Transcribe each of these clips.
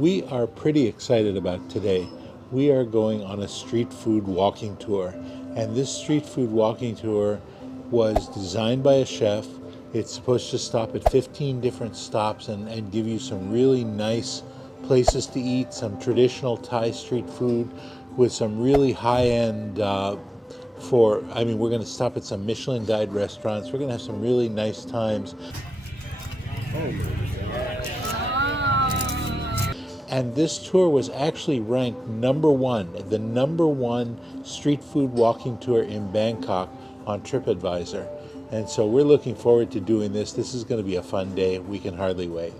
We are pretty excited about today. We are going on a street food walking tour, and this street food walking tour was designed by a chef. It's supposed to stop at 15 different stops and give you some really nice places to eat, some traditional Thai street food with some really high-end we're going to stop at some Michelin guide restaurants. We're going to have some really nice times. And this tour was actually ranked the number one street food walking tour in Bangkok on TripAdvisor. And so we're looking forward to doing this. This is going to be a fun day. We can hardly wait.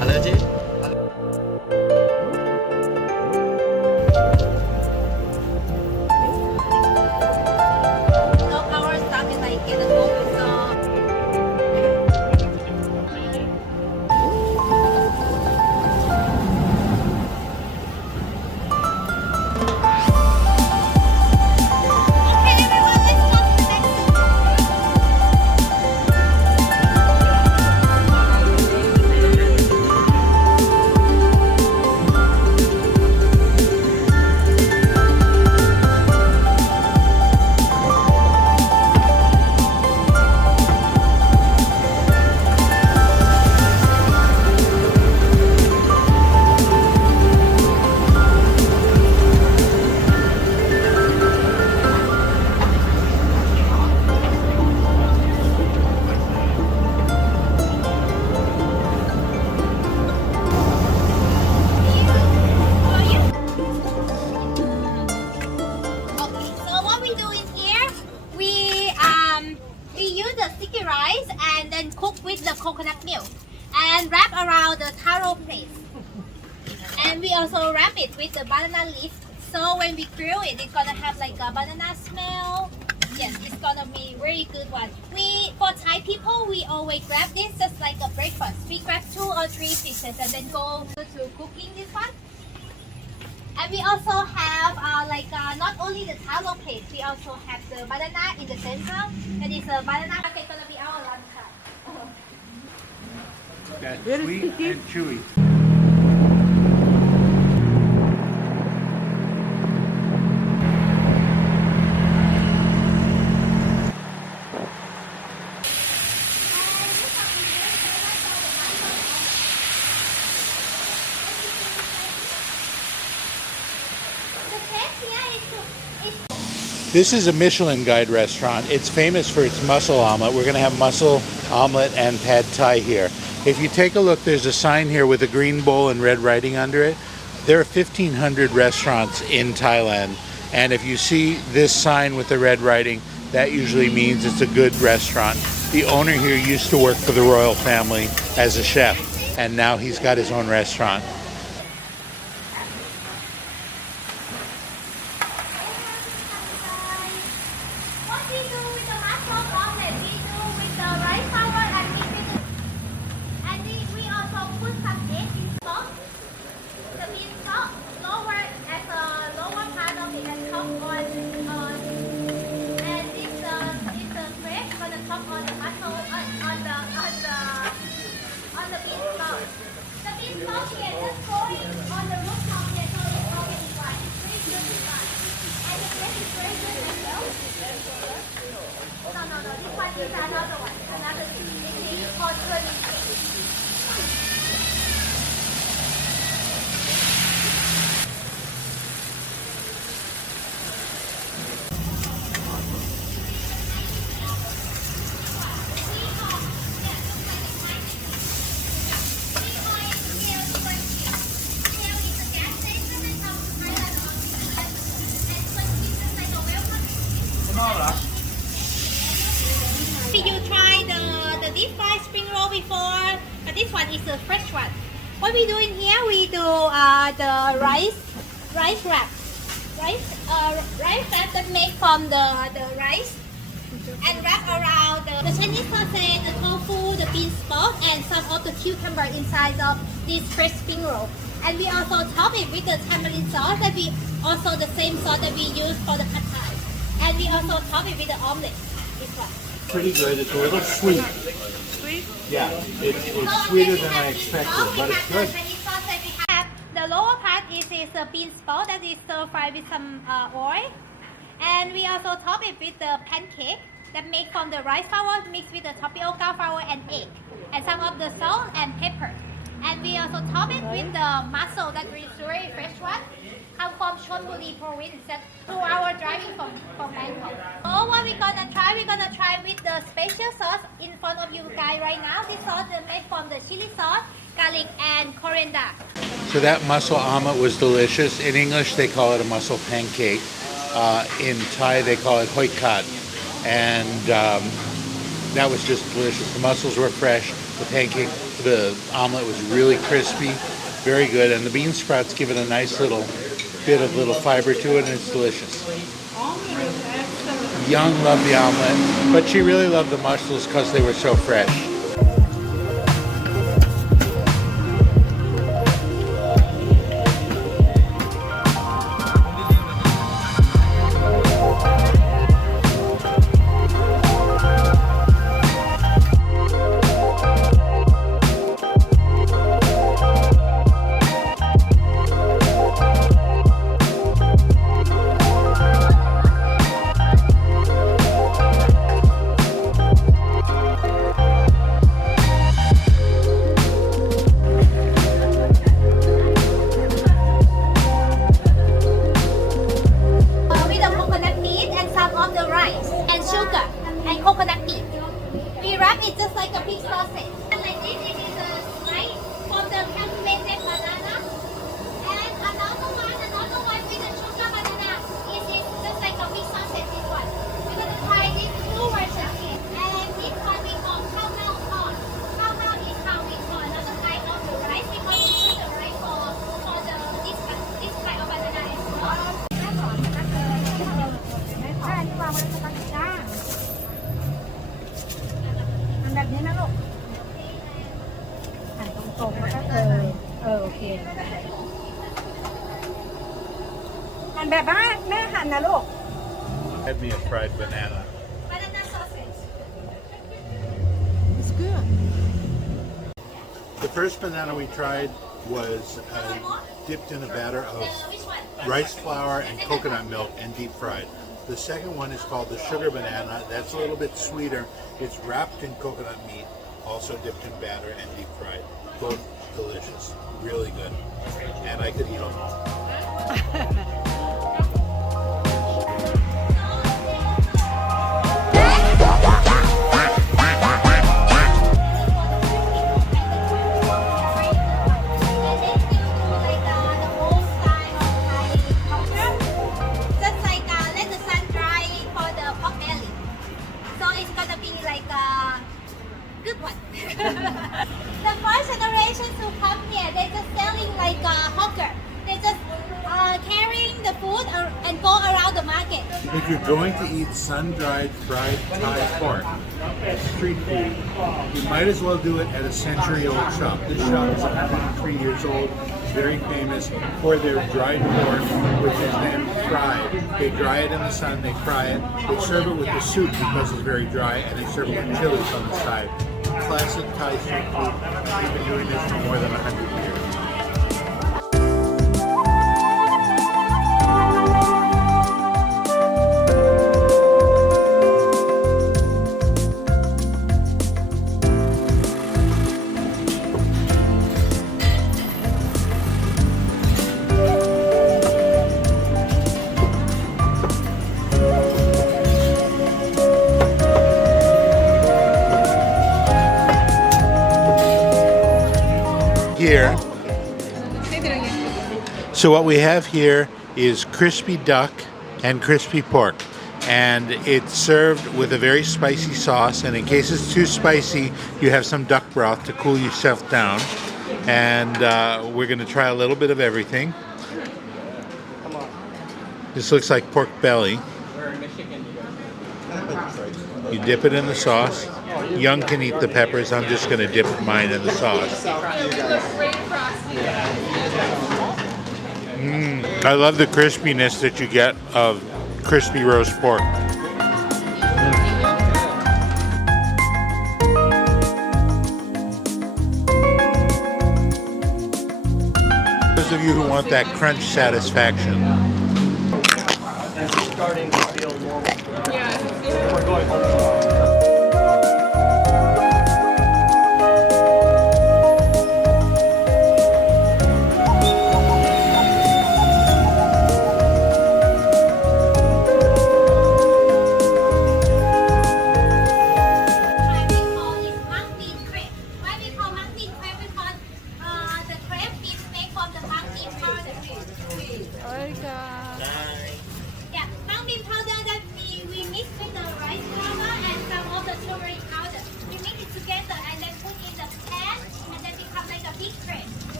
Allergy. Cook with the coconut milk and wrap around the taro plate. And we also wrap it with the banana leaf. So when we grill it, it's gonna have like a banana smell. Yes, it's gonna be very good one. For Thai people, we always grab this just like a breakfast. We grab 2 or 3 pieces and then go to cooking this one. And we also have not only the taro plate, we also have the banana in the center. That is a banana. Okay, gonna be our lunch. That's sweet and chewy. This is a Michelin guide restaurant. It's famous for its mussel omelet. We're going to have mussel omelet and pad thai here. If you take a look, there's a sign here with a green bowl and red writing under it. There are 1,500 restaurants in Thailand, and if you see this sign with the red writing, that usually means it's a good restaurant. The owner here used to work for the royal family as a chef, and now he's got his own restaurant. You try the deep fried spring roll before, but this one is a fresh one. What we do in here, we do the rice wrap. Rice rice wrap that made from the rice and wrap around the Chinese sausage, the tofu, the bean sprout, and some of the cucumber inside of this fresh spring roll. And we also top it with the tamarind sauce that we also the same sauce that we use for the pad thai. And we also top it with the omelet. This one. Pretty good. It's a little sweet. Sweet? Yeah, it's sweeter than I expected, but it's good. The lower part is the bean sprout that is stir fried with some oil. And we also top it with the pancake that made from the rice flour mixed with the tapioca flour and egg. And some of the salt and pepper. And we also top it with the mussel, that is very fresh one. Come from Chonburi province, that's 2 hour driving from Bangkok. So what we're gonna try with the special sauce in front of you guys right now. This sauce is made from the chili sauce, garlic, and coriander. So that mussel omelet was delicious. In English, they call it a mussel pancake. In Thai, they call it hoi kat. And that was just delicious. The mussels were fresh. The omelet was really crispy, very good. And the bean sprouts give it a nice little bit of little fiber to it, and it's delicious. Young loved the omelet, but she really loved the mussels because they were so fresh. We wrap it just like a pig sausage. And like this, it is a slice from the cultivated banana. And another one with the sugar banana. It is just like a pig sausage, this one. We're going to try these two versions here. And this one we call cow mel corn. Cow mel is how we call another kind of the rice because we use the rice for this kind of banana as well. แบบนี้นะลูกหันตรงๆแล้วก็โอเคหั่นแบบว่าแม่หั่นนะลูก Had me a fried banana. Banana sausage. It's good. The first banana we tried was dipped in a batter of rice flour and coconut milk and deep fried. The second one is called the sugar banana. That's a little bit sweeter. It's wrapped in coconut meat, also dipped in batter and deep fried. Both delicious, really good. And I could eat them all. Good one. The first generation who come here, they're just selling like a hawker. They're just carrying the food and go around the market. If you're going to eat sun-dried fried Thai pork, street food, you might as well do it at a century-old shop. This shop is 103 years old. It's very famous for their dried pork, which is then fried. They dry it in the sun, they fry it, they serve it with the soup because it's very dry, and they serve it with chilies on the side. Classic Thai street food. We've been doing this for more than 100 years. Here. So what we have here is crispy duck and crispy pork, and it's served with a very spicy sauce, and in case it's too spicy you have some duck broth to cool yourself down. And we're going to try a little bit of everything. This looks like pork belly. You dip it in the sauce. Young can eat the peppers. I'm just going to dip mine in the sauce. I love the crispiness that you get of crispy roast pork. Those of you who want that crunch satisfaction. It's starting to feel normal. Yeah. We're going home.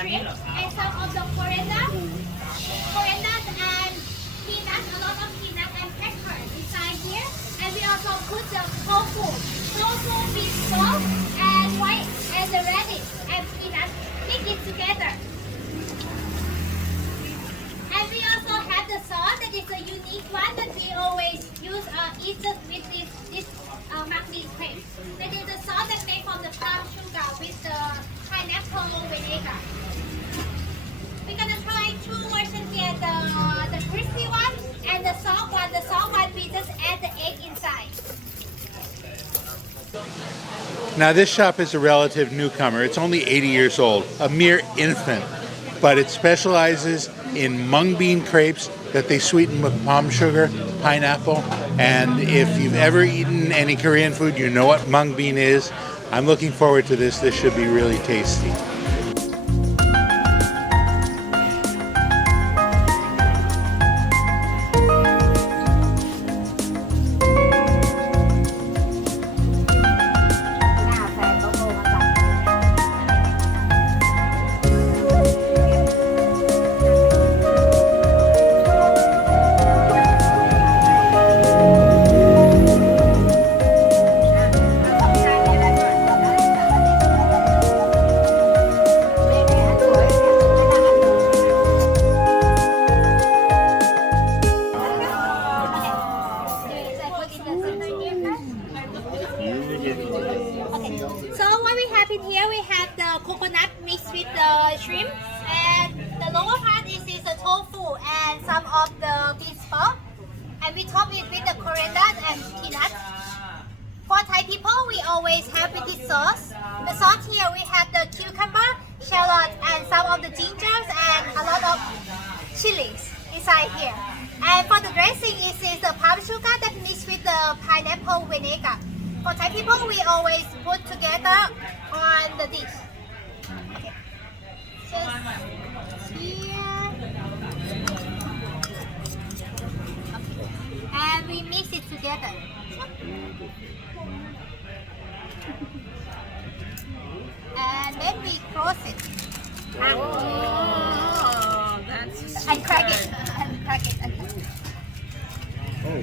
And some of the coriander and peanuts, a lot of peanuts and peppers inside here. And we also put the tofu, beef sauce, and white and the radish and peanuts. Mix it together. And we also have the sauce that is a unique one that we always use eat with this magnet crepes. That is the sauce that's made from the palm sugar with the pineapple vinegar. We're gonna try two versions here, the crispy one and the soft one. The soft one we just add the egg inside. Now this shop is a relative newcomer. It's only 80 years old, a mere infant, but it specializes in mung bean crepes that they sweeten with palm sugar, pineapple, and if you've ever eaten any Korean food, you know what mung bean is. I'm looking forward to this. This should be really tasty. So what we have in here, we have the coconut mixed with the shrimp, and the lower part is the tofu and some of the beef stock, and we top it with the coriander and peanuts. For Thai people, we always have with this sauce. The sauce here we have the cucumber, shallot, and some of the gingers and a lot of chilies inside here. And for the dressing, it is the palm sugar that mixed with the pineapple vinegar. For Thai people, we always put together on the dish. Okay. Just here. Okay. And we mix it together. And then we close it. Oh, that's And crack it. And crack it again. Oh,